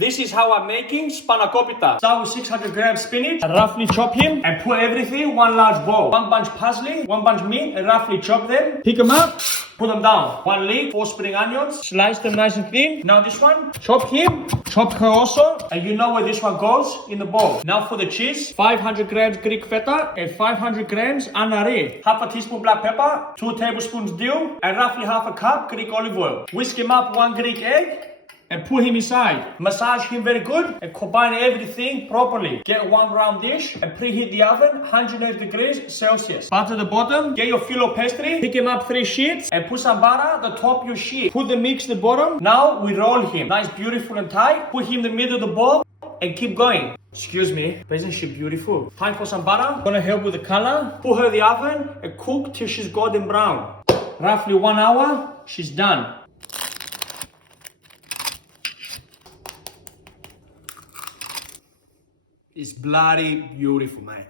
This is how I'm making Spanakopita. Start with 600 grams spinach, roughly chop him and put everything in one large bowl. 1 bunch parsley, 1 bunch meat, and roughly chop them. Pick them up, put them down. 1 leek, 4 spring onions, slice them nice and thin. Now this one, chop him, chop her also, and you know where this one goes, in the bowl. Now for the cheese, 500 grams Greek feta and 500 grams anari. Half a teaspoon black pepper, 2 tablespoons dill, and roughly half a cup Greek olive oil. Whisk him up 1 Greek egg, and put him inside. Massage him very good and combine everything properly. Get 1 round dish and preheat the oven 180 degrees Celsius. Butter the bottom, get your filo pastry, pick him up 3 sheets and put some butter at the top of your sheet. Put the mix at the bottom. Now we roll him. Nice, beautiful and tight. Put him in the middle of the bowl and keep going. Excuse me, but isn't she beautiful? Time for some butter. Gonna help with the color. Put her in the oven and cook till she's golden brown. Roughly 1 hour, she's done. It's bloody beautiful, man.